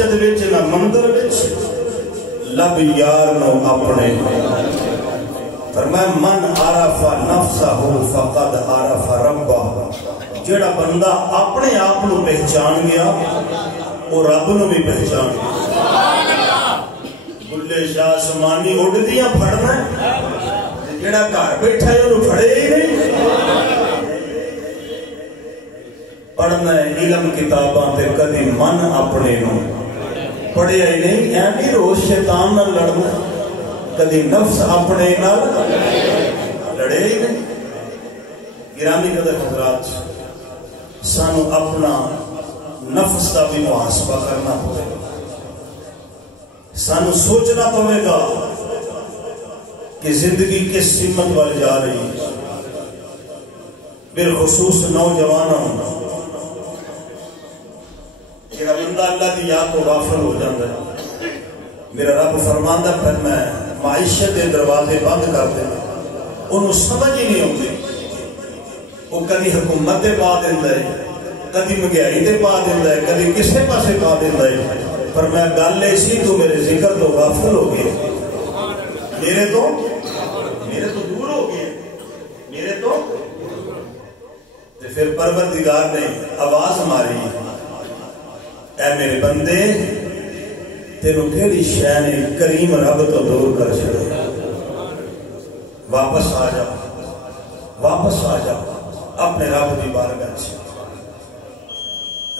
مسجد وچ نہ مندر وچ لب یار نو اپنے فرمایا من عرف نفسہ فقد عرف ربہ جڑا بندہ اپنے آپ نو پہچان گیا وہ رب نو بھی پہچان گیا بلے شاہ سمانی اڑ دیاں پھڑنا جڑا گھر بیٹھا ہے انہوں پھڑے ہی نہیں پڑھنا ہے علم کتاباں تے کدی من اپنے نو پڑھے ہی نہیں ایمی روز شیطان نہ لڑنا کدی نفس اپنے نہ لڑے ہی نہیں گرامی قدر حضرات سانو اپنا نفس کا بھی محاسبہ کرنا پڑے گا سانو سوچنا پڑے گا کہ زندگی کس سمت وال جا رہی ہے بالخصوص نوجوانوں جڑا بندہ اللہ کی یاد تو غافل ہو جاتا ہے میرا رب فرماندا پھر میں معیشت کے دروازے بند کر دینا انہوں سمجھ ہی نہیں آتی وہ کدی حکومت دے پا دیندا ہے کدی مہنگائی دے پا دیندا ہے کدی کسے پاسے پا دیندا ہے پر میں گل ایسی تو میرے ذکر تو غافل ہو گئی میرے تو دور ہو گئے میرے تو پھر پروردگار نے آواز ماری اے میرے بندے تینوں کیڑی شے نے کریم رب تو دور کر چھڑے واپس آ جا اپنے رب کی بارگاہ سے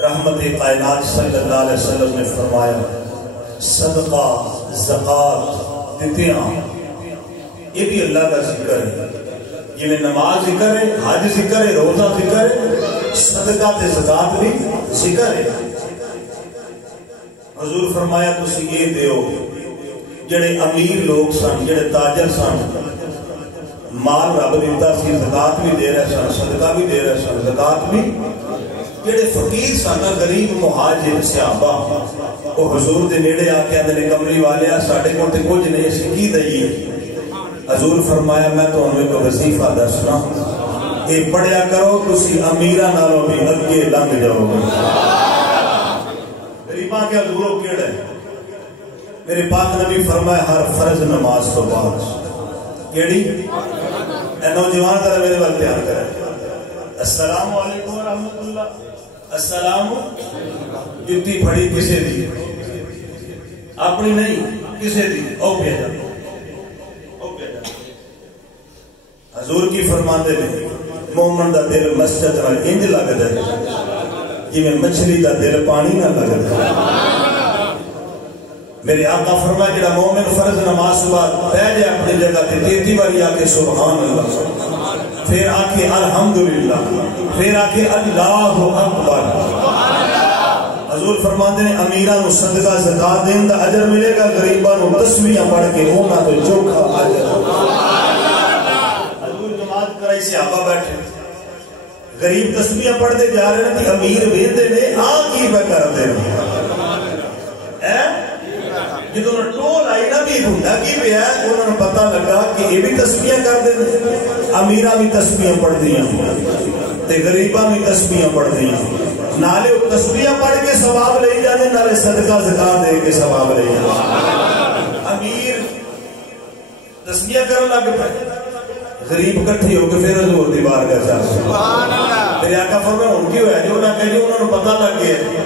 رحمت کائنات صلی اللہ علیہ وسلم نے فرمایا صدقہ زکات دیتیاں یہ بھی اللہ کا ذکر ہے یہ نماز ذکر ہے حج ذکر ہے روزہ ذکر ہے صدقہ تے زکات بھی ذکر ہے حضور فرمایا تسی یہ دیو جڑے امیر لوگ سن جڑے تاجر سن مال رب دیتا سی زکات بھی دے رہے سن صدقہ بھی دے رہے سن زکات بھی جڑے فقیر سن غریب مہاجر صحابہ وہ حضور دے نیڑے آ کے اندر کملی والے ساڈے کول تے کچھ نہیں اسی کی دئیے حضور فرمایا میں تانوں ایک وظیفہ دسنا اے پڑھیا کرو تسی امیراں نالوں بھی اگے لنگ جاؤ گے غریباں کے حضور کیڑا ہے میرے پاک نبی فرمایا ہر فرض نماز تو بعد کیڑی اے نوجوان ذرا میرے وال دھیان کرے السلام علیکم ورحمۃ اللہ السلام جتی پھڑی کسے دی اپنی نہیں کسے دی او پہ جا حضور کی فرماندے نے مومن دا دل مسجد نال انج لگدا ہے جویں مچھلی دا دل پانی نہ لگدا میرے آقا فرمایا جڑا مومن فرض نماز بعد بیٹھ جائے اپنی جگہ تے 33 بار آ کے سبحان اللہ پھر آکے الحمدللہ پھر آکے اللہ اکبر حضور فرماتے ہیں امیران و صدقہ زکاة دین دا اجر ملے گا غریبان و تسبیحاں پڑھ کے ہونا تو چوکھا اجر حضور جماعت کرائی صحابہ بیٹھے غریب تسبیحاں پڑھ دے جا رہے ہیں کہ امیر ویندے نے آگی بکر دے جدوں ٹول آئی نا بھی ہوندا کی پیا انہوں نے پتہ لگا کہ یہ بھی تسبیحاں کر دے امیراں بھی تسبیحاں پڑھ دیاں تے غریباں بھی تسبیحاں پڑھ دیاں نالے تسبیحاں پڑھ کے ثواب لے جانے نالے صدقہ زکات دے کے ثواب لے جانے امیر تسبیحاں کرن لگ پئے غریب کٹھے ہو کے پھر حضور دی بارگاہ چل سبحان اللہ میرے آقا فرمایا ہن کی ہویا جو نہ کہے انہوں نے پتہ لگ گیا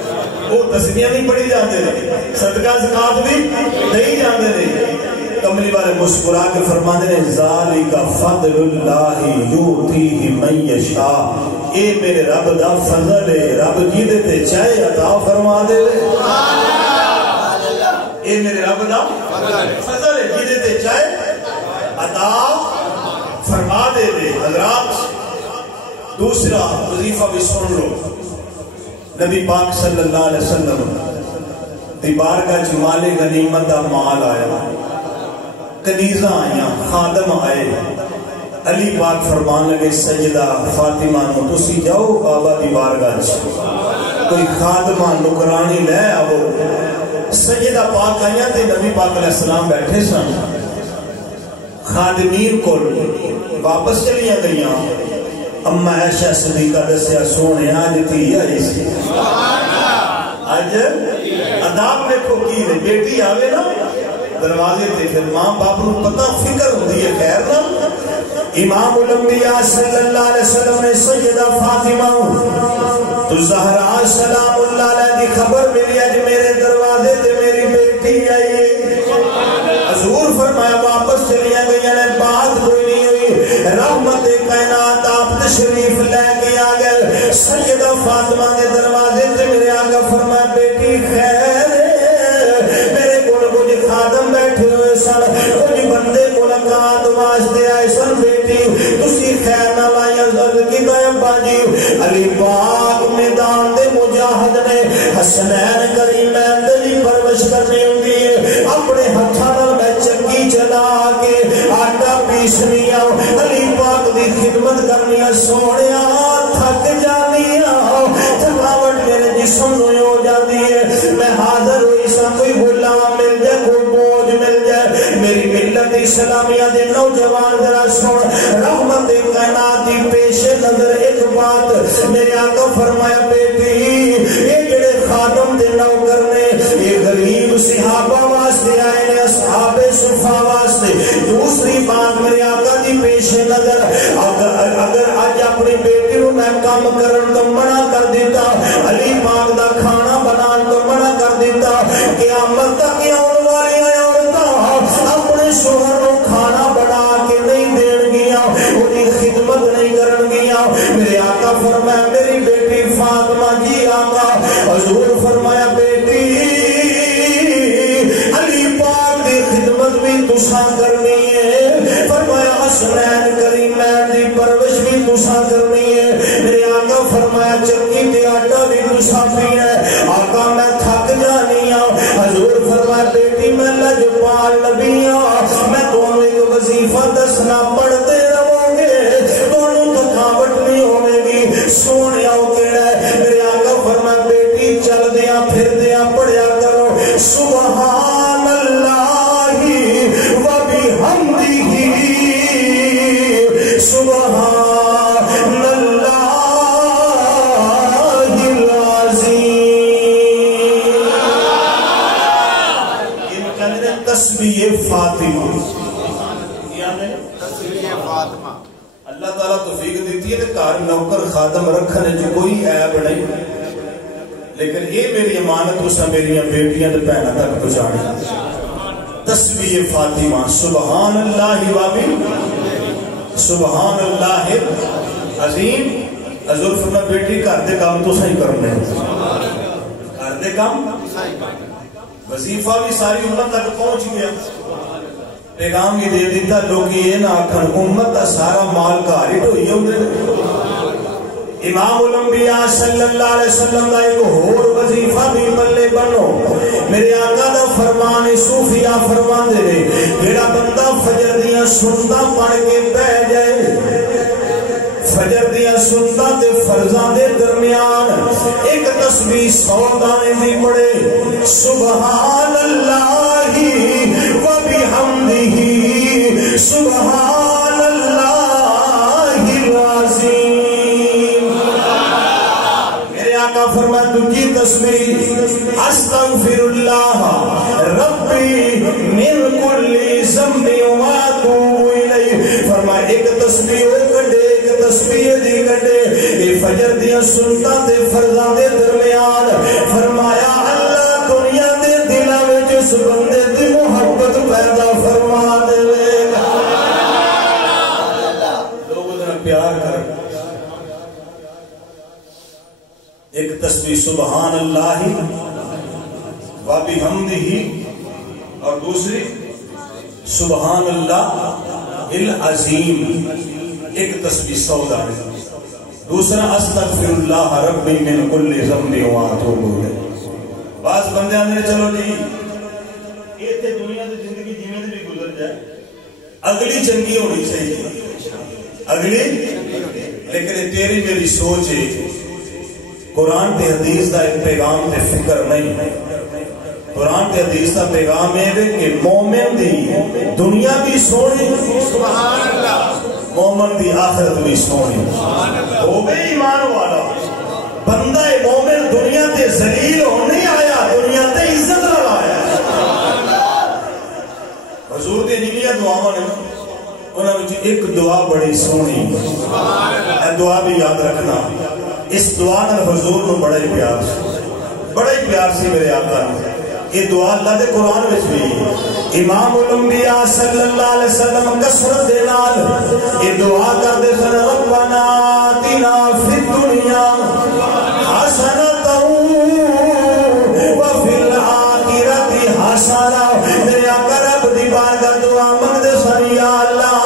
وہ تسبیحاں نہیں پڑھی جاندے صدقہ زکات بھی نہیں جاندے نے کملی والے مسکرا کے فرماندے نے ذالک فضل اللہ یؤتیہ من یشاء اے میرے رب دا فضل ہے رب جیدے تے چاہے عطا فرما دے سبحان اللہ اے میرے رب دا فضل ہے جیدے تے چاہے عطا فرما دے حضرات دوسرا وظیفہ بھی سن لو نبی پاک صلی اللہ علیہ وسلم دی بارگاہ چ مال غنیمت دا مال آیا کنیزاں آئیاں خادم آئے علی پاک فرمان لگے سیدہ فاطمہ نو تسی جاؤ بابا دی بارگاہ چ کوئی خادمہ نکرانی لے آو سیدہ پاک آئیاں تے نبی پاک علیہ السلام بیٹھے سن خادمین کو واپس چلیاں گئیاں اما عائشہ صدیقہ دسیا سونے آج تھی آئی سی آج آداب دیکھو کی نے بیٹی آوے نا دروازے تے پھر ماں باپ کو پتہ فکر ہوتی ہے خیر نا امام الانبیاء صلی اللہ علیہ وسلم نے سیدہ فاطمہ تو زہرا سلام اللہ علیہ دی خبر ملی اج میرے دروازے تے میری بیٹی آئی حضور فرمایا واپس چلیا گئی نے بات کوئی نہیں ہوئی رحمت کائنات آپ تشریف لے کے آ گئے سیدہ فاطمہ کے دروازے تے میرے آقا فرمایا بیٹی خیر میرے کول کچھ خادم بیٹھے ہوئے سن کچھ بندے ملاقات واسطے آئے سن بیٹی تسی خیر نہ لائی عرض کی ابا جی علی پاک میدان دے مجاہد نے حسنین کریمین دی پرورش کرنی ہوندی ہے اپنے ہتھاں نال میں چکی چلا کے آٹا پیسنی علی پاک دی خدمت کرنی سونیا تھک جانی تھکاوٹ میرے جسم نو ہو جاتی ہے میں حاضر ہوئی سا کوئی غلام مل جائے کوئی بوجھ مل جائے میری ملت اسلامیہ دے نوجوان ذرا سن رحمت کائنات دی پیش نظر ایک بات میرے آقا فرمایا بیٹی یہ جڑے خادم دے نوکر نے یہ غریب صحابہ واسطے آئے نے اصحاب صفا واسطے دوسری بات میرے آقا دی پیش نظر اگر آج اپنی بیٹی کو میں کام کرن تو منع کر دیتا علی پاک دا کھانا بنان تو منع کر دیتا قیامت تک آنے والی عورتاں اپنے شوہر کو کھانا بنا کے نہیں دین گیا انہیں خدمت نہیں کرن گیا میرے آقا فرمایا میری بیٹی فاطمہ جی آقا حضور فرمایا بیٹی علی پاک دی خدمت بھی تساں کرنی ہے فرمایا حسنین کریمین دی پرورش بھی تساں کرنی ہے میرے آقا فرمایا چکی تے آٹا بھی تساں پینا ہے آقا میں تھک جانی ہوں حضور فرمایا بیٹی میں لجپال نبی ہوں میں تمہیں ایک وظیفہ دسنا پڑھتے رہو گے تمہیں تھکاوٹ نہیں ہوے گی سونے آؤ کیڑا ہے میرے آقا فرمایا بیٹی چل دیا پھر دیا پڑھیا کرو سبحان اللہ و بحمدہ سبحان اللہ تسبیح فاطمہ اللہ تعالیٰ توفیق دیتی ہے کہ گھر نوکر خادم رکھنے جو کوئی عیب نہیں لیکن یہ میری امانت اسا میری بیٹیاں تے بہناں تک پہنچانی تسبیح فاطمہ سبحان اللہ وابی سبحان اللہ عظیم حضور فرمایا بیٹی گھر دے کام تو صحیح کرنے گھر دے کام وظیفہ بھی ساری امت تک پہنچ گیا پیغام یہ دے دیتا لوگ یہ نہ آکھن امت کا سارا مال گھر ہی ڈوئی ہوندے امام الانبیاء صلی اللہ علیہ وسلم کا ایک اور وظیفہ بھی پلے بنو میرے آقا دا فرمان صوفیہ فرماندے نے جڑا بندہ فجر دیاں سنتاں پڑھ کے بیٹھ جائے فجر دیاں سنتاں تے فرضاں دے درمیان ایک تسبیح 100 دانے دی پڑھے سبحان اللہ و بحمدہ سبحان اللہ العظیم میرے آقا فرمایا دوسری تسبیح استغفر اللہ ربی من کل ذنب و اتوب الیہ فرمایا ایک تسبیح تسبیح دی گڈے اے فجر دیاں سنتاں تے فرضاں دے درمیان فرمایا اللہ دنیا دے دلاں وچ اس بندے دی محبت پیدا فرما دے گا لوگ ذرا پیار کر ایک تسبیح سبحان اللہ و بحمدہ اور دوسری سبحان اللہ العظیم ایک تسبیح 100 دانے دوسرا استغفر اللہ ربی من کل ذنب و اتوب الیہ بعض بندے آندے چلو جی یہ تے دنیا دی زندگی جویں دی بھی گزر جائے اگلی چنگی ہونی چاہیے اگلی لیکن تیری میری سوچ ہے قرآن تے حدیث دا ایک پیغام تے فکر نہیں قرآن تے حدیث دا پیغام ہے کہ مومن دی دنیا بھی سونی سبحان اللہ مومن دی آخرت بھی سونی ہو گئے ایمان والا بندہ مومن دنیا تے ذلیل ہونے آیا دنیا تے عزت ایک دعا بڑی سونی اے دعا بھی یاد رکھنا اس دعا نال حضور نو بڑا ہی پیار سی میرے آقا یہ دعا اللہ دے قرآن وچ بھی امام الانبیاء صلی اللہ علیہ وسلم کثرت دے نال یہ دعا کردے سن ربنا آتنا فی الدنیا حسنۃ وفی الآخرۃ حسنۃ میرے آقا رب دی بارگاہ دعا منگدے سن یا اللہ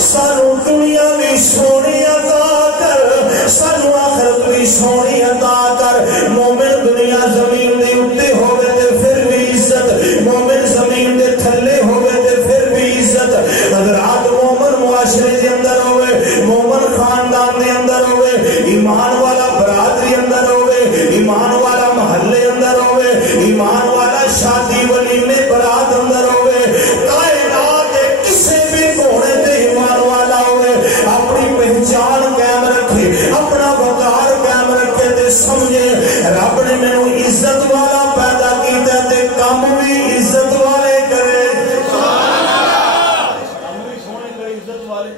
سانو دنیا بھی سونی عطا کر سانو آخرت بھی سونی عطا کر مومن دنیا زمین دے اوتے ہوے تے پھر بھی عزت مومن زمین دے تھلے ہوے تے پھر بھی عزت حضرات مومن معاشرے دے اندر ہوے مومن خاندان دے اندر ہوے ایمان والا برادری اندر ہوے ایمان والا محلے اندر ہوے ایمان والا شادی ولیمے برات اندر ہوے کائنات دے کسے بھی کونے تے ایمان والا ہوے اپنی پہچان قائم رکھے اپنا وقار قائم رکھے تے سمجھے رب نے مینوں عزت والا پیدا کیتا تے کم بھی عزت والے کرے سبحان اللہ کم بھی سونے کرے عزت والے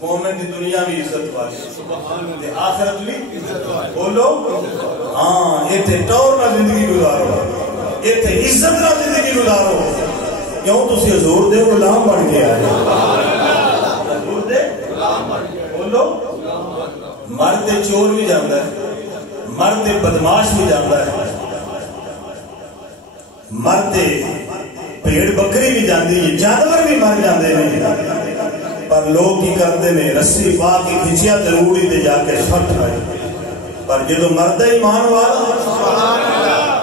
مومن دی دنیا بھی عزت والے سبحان اللہ تے آخرت بھی عزت والے بولو ہاں ایتھے ٹور نال زندگی گزارو ایتھے عزت نال زندگی گزارو کیوں تسی حضور دے غلام بن کے آئے حضور دے غلام بن کے بولو مرد چور بھی جاندا ہے مرد بدماش بھی جاندا ہے مرد بھیڑ بکری بھی جاندی ہے جانور بھی مر جاندے ہیں پر لوگ کی کرتے ہیں رسی پا کی کھچیا تے روڑی تے جا کے سٹ آئے پر جدو مرد ایمان والا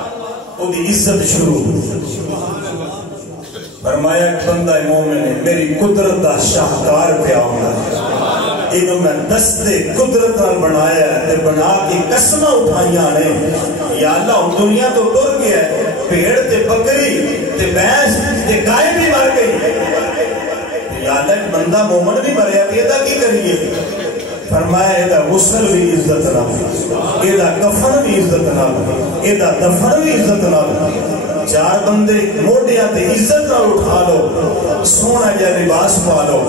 وہ دی عزت شروع فرمایا ایک بندہ مومن ہے میری قدرت دا شاہکار پیا ہونا انہوں میں دستے قدرت نال بنایا ہے تے بنا کی قسمہ اٹھائیاں نے یا اللہ ہم دنیا تو ٹر گیا ہے پیڑ تے بکری تے بھینس تے گائے بھی مر گئی یا اللہ ایک بندہ مومن بھی مریا تے دا کی کریے فرمایا ایدہ غسل بھی عزت نہ ایدہ کفن بھی عزت نہ ایدہ دفن بھی عزت نہ چار بندے موڈیاں تے عزت نہ اٹھا لو سونا جا لباس پا لو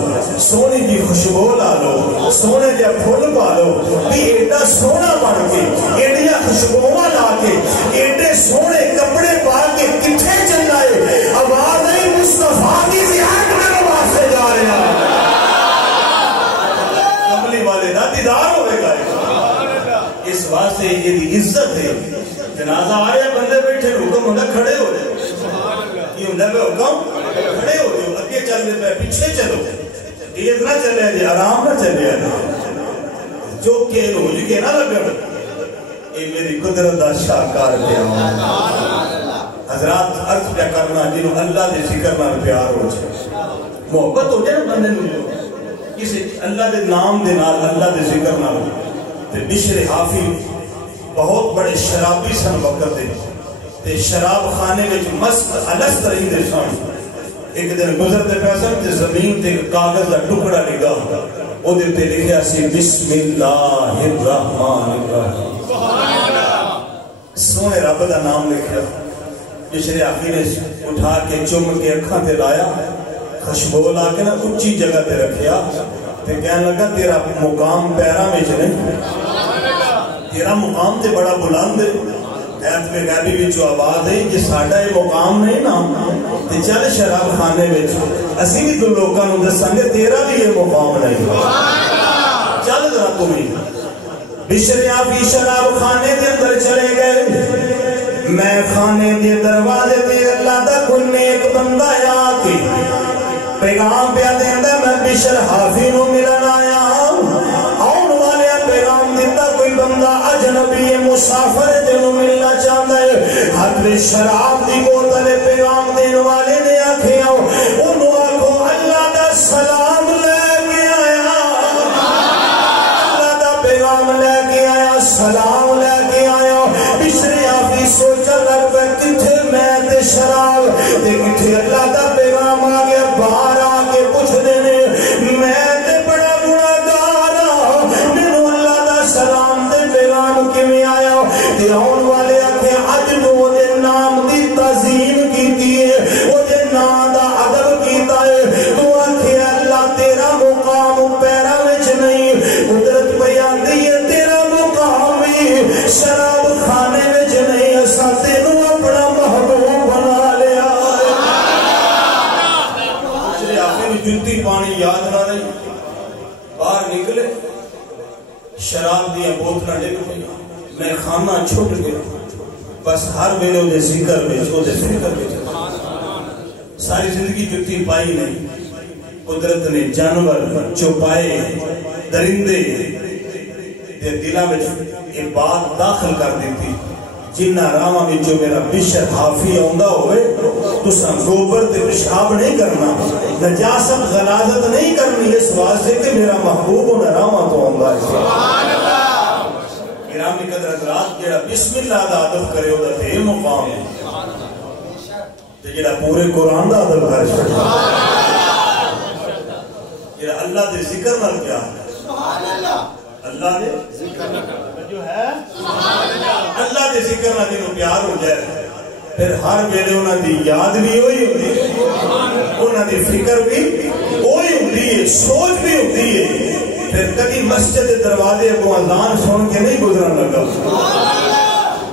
سونی جی خوشبو لا لو سونے جا پھول پا لو بھی ایڈا سونا بن کے ایڈیا خوشبوواں لا کے ایڈے سونے کپڑے پا کے کتھے چلائے آواز نہیں مصطفیٰ کی زیارت میں واسطے جا رہے ہیں کملی والے دا دیدار ہوئے گا اس واسطے یہ دی عزت ہے جنازہ آیا بندے بیٹھے حکم ہوندہ کھڑے ہو جائے یہ ہوندہ پہ حکم کھڑے ہو جائے اگے چل دے پہ پیچھے چلو تیز نہ چلے جائے آرام نہ چلے جائے جو کہہ لو جو کہہ نہ لگا یہ میری قدرت دا شاہکار کیا حضرات عرض کیا کرنا جنہوں اللہ دے ذکر نہ پیار ہو جائے محبت ہو جائے بندے نو کسی اللہ دے نام دے نال اللہ دے ذکر نہ بشر حافی بہت بڑے شرابی سن وقت تے شراب خانے میں مست الست رہی دے سن ایک دن گزرتے پیسن تے زمین تے کاغذ کا ٹکڑا لگا او دیتے لکھیا سی بسم اللہ الرحمن الرحیم سونے رب دا نام لکھیا بشر حافی نے اٹھا کے چم کے اکھاں تے لایا خوشبو لا کے نا اونچی جگہ تے رکھیا تے کہنے لگا تیرا مقام پیرا میں چلے تیرا مقام تے بڑا بلند ہے ایت میں غیبی بھی جو آواز ہے یہ ساڑھا یہ مقام نہیں نا تے چل شراب خانے میں اسی بھی تو لوگاں نو دساں گے تیرا بھی یہ مقام نہیں چل ذرا تمہیں بشر حافی شراب خانے کے اندر چلے گئے میں خانے کے دروازے تے اللہ دا کوئی نیک بندہ آ کے پیغام پیا دیندا میں بشر حافی نو ملن آیا آن والے پیغام دیتا کوئی بندہ اجنبی مسافر جنو ملنا چاہتا ہے ہاتھ میں شراب دی بوتل پیغام دین والے نے آکھے آؤ انہوں آکھو اللہ دا سلام لے کے آیا اللہ دا پیغام لے کے آیا سلام لے کے آیا بشر حافی سوچا لگ پہ کتھے میں تے شراب تے کتھے اللہ دا پیغام آ گیا باہر آ کے پوچھ دینے میں تے بڑا گناہگار مینوں اللہ دا سلام تے پیغام کیویں آیا تے آن والے آکھے اج نو دے نام دی تعظیم کیتی ہے او دے نام دا ادب کیتا ہے تو آکھے اللہ تیرا سفنا لے گئی میں خانہ چھوٹ گیا بس ہر ویلے دے ذکر میں جو دے فکر میں ساری زندگی جتی پائی نہیں قدرت نے جانور چوپائے درندے دے دلہ میں ایک بات داخل کر دیتی جنہ راما میں جو میرا بشر حافی آندہ ہوئے تو سن گوبر تے پیشاب نہیں کرنا نجاست غلاظت نہیں کرنی اس واسطے کہ میرا محبوب انہ راما تو آندہ ہے سبحان اللہ گرامی قدر حضرات جڑا بسم اللہ دا عدد کرے ہوتا تے مقام ہے تے جڑا پورے قرآن دا عدد کرے سبحان اللہ جڑا اللہ دے ذکر نہ کیا سبحان اللہ اللہ دے ذکر نہ جو ہے اللہ دے ذکر نہ دینوں پیار ہو جائے پھر ہر ویلے انہاں دی یاد بھی ہوئی ہوتی ہے انہاں دی فکر بھی ہوئی ہوتی ہے سوچ بھی ہوتی ہے پھر کبھی مسجد دروازے کو اذان سن کے نہیں گزرن لگا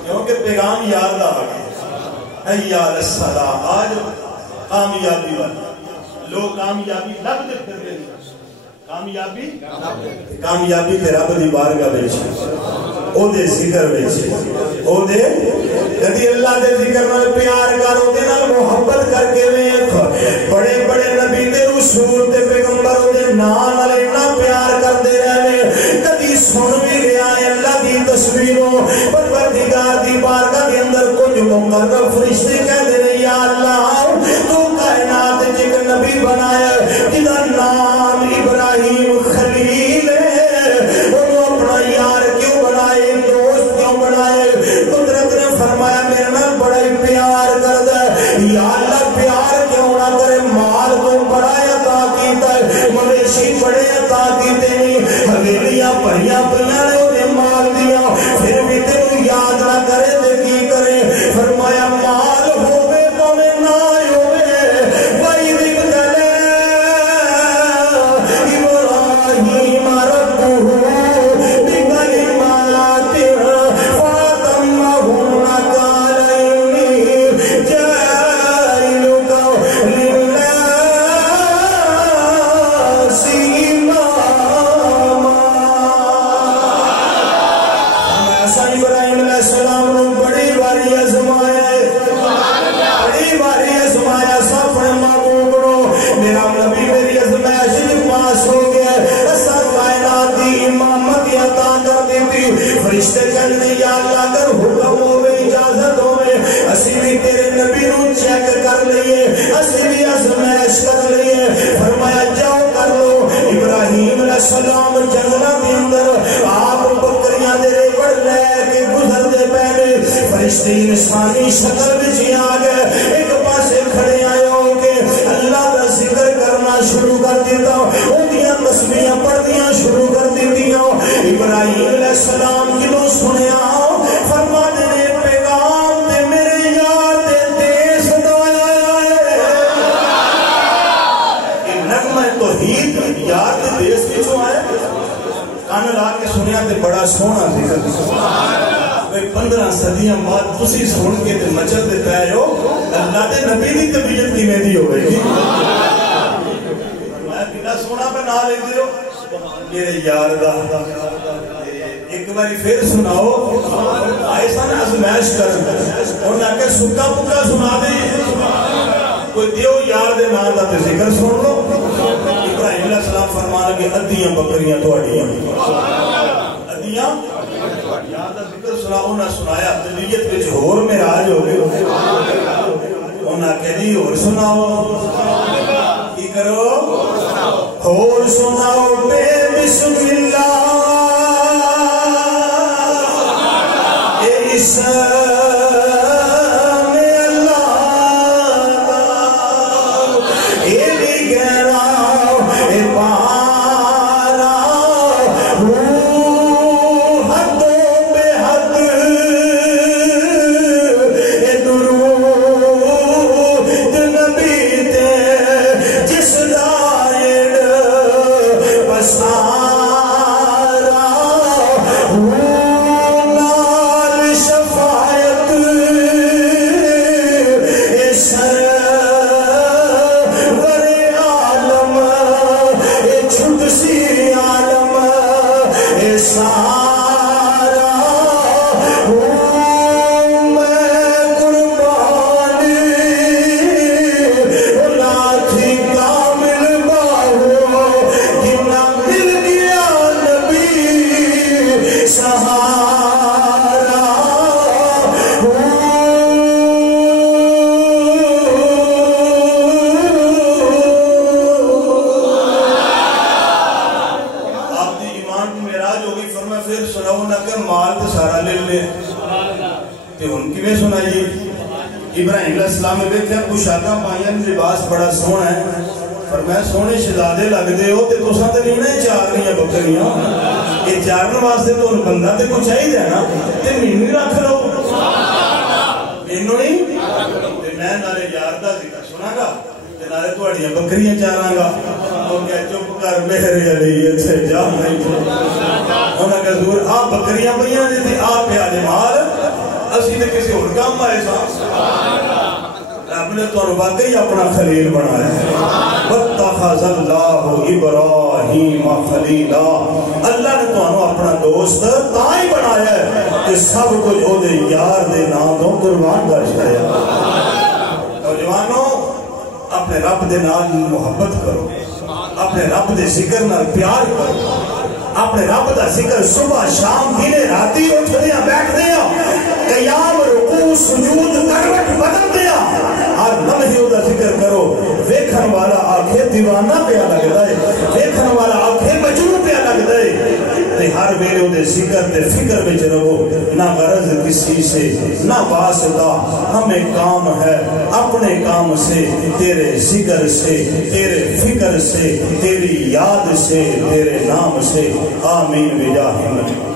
کیونکہ پیغام یاد آ گیا ایال الصلاۃ آج کامیابی والی لوگ کامیابی لب دے پھر دے کامیابی تے رب دی بارگاہ وچ او دے ذکر وچ او دے کدی اللہ دے ذکر نال پیار کر او دے نال محبت کر کے ویکھ بڑے بڑے نبی تے رسول تے پیغمبر او دے نام نال اتنا پیار کردے رہے کدی سن بھی رہا ہے اللہ دی تصویروں پروردگار دی بارگاہ دے اندر کچھ مقرب فرشتے کہندے نے یا اللہ تو کائنات وچ ایک نبی بنایا جدا نام ابراہیم خلیل ہے وہ اپنا یار کیوں بنائے دوست کیوں بنائے قدرت نے فرمایا میرے نال بڑا ہی پیار کردا ہے یا اللہ پیار کیوں نہ کرے مال تو بڑا عطا کیتا ہے مویشی بڑے عطا کیتے نہیں حویلیاں بھریاں پریاں نے انہیں مال دیا پھر بھی تینوں یاد نہ کرے تے کی کرے فرمایا مال ہوے تو میں نہ ہوے وہی دکھدے فرشتے کہنے یا اللہ اگر حکم ہوئے اجازت ہوئے اسی بھی تیرے نبی نو چیک کر لئیے اسی بھی ازمائش کر لئیے فرمایا جاؤ کر لو ابراہیم علیہ السلام جنت کے اندر آپ بکریاں دے ریوڑ لے کے گزر دے پہلے فرشتے انسانی شکل بچی آگئے ایک پاسے کھڑے آئے ہو کے اللہ کا ذکر کرنا شروع کر دیتا ان دیا تسبیحاں پڑھنیاں شروع کر دیتی ابراہیم علیہ السلام جنہوں سنیا فرمانے نے پیغام دے میرے یار دے دیس دایا یہ نغمہ توحید یار دے دیس کی جو آئے کان لا کے سنیا تے بڑا سونا ذکر 15 صدیاں بعد تسی سن کے تے مچل دے پہ ہو اللہ دے نبی دی طبیعت کی میدی ہو گئی میں بنا سونا پہ نہ لے دے ہو میرے یار دا ایک باری پھر سناؤ ایسا نہ ازمائش کر اور نہ کہ سکا پکا سنا دے کوئی دیو یار دے نام دا تے ذکر سن لو ابراہیم علیہ السلام فرمانا کہ ادیاں بکریاں تو اڈیاں ادیاں یار دا ذکر سناؤ نہ سنایا طبیعت وچ ہور معراج ہو گئے انہاں کہ جی اور سناؤ کی کرو اور سناؤ بے بسم اللہ شفاعت ہن کیویں سنائیے؟ ابراہیم علیہ السلام نے دیکھا پوشاکاں پائیاں لباس بڑا سوہنا ہے، پر میں سونے شہزادے لگدے ہو تے تساں تے نہیں نہ چارنیاں بکریاں، یہ چارن واسطے تو بندہ تے کوئی چاہیے نا، تے مینوں ہی رکھ لو، مینوں نہیں تے میں نالے یار دا ذکر سنا گا تے نالے تہاڈیاں بکریاں چاراں گا۔ او کہ چپ کر میرے علی اتھے جا نہیں، انہاں کہ حضور آ بکریاں پئیاں نے تے آ پیا جے مال، اسی تے کسی ہور کام آئے ساں۔ رب نے تو واقعی اپنا خلیل بنایا ہے۔ وَاتَّخَذَ اللَّهُ إِبْرَاهِيمَ خَلِيلًا، اللہ نے تو اپنا دوست تاں ہی بنایا ہے کہ سب کچھ او دے یار دے نام تو قربان کر چھڑیا۔ نوجوانوں اپنے رب دے نال محبت کرو، اپنے رب دے ذکر نال پیار کرو، اپنے رب دا ذکر صبح شام دن راتی اٹھدیا بیٹھدیا قیام رکوع سجود کروٹ بدل دیا ہر لمحے دا ذکر کرو۔ ویکھن والا آنکھیں دیوانہ پیا لگدا ہے، ویکھن والا آنکھیں مجنون پیا لگدا ہے، تے ہر ویلے دے ذکر تے فکر وچ رہو، نہ غرض کسی سے نہ واسطہ، ہمیں کام ہے اپنے کام سے، تیرے ذکر سے، تیرے فکر سے، تیری یاد سے، تیرے نام سے، آمین بجاہ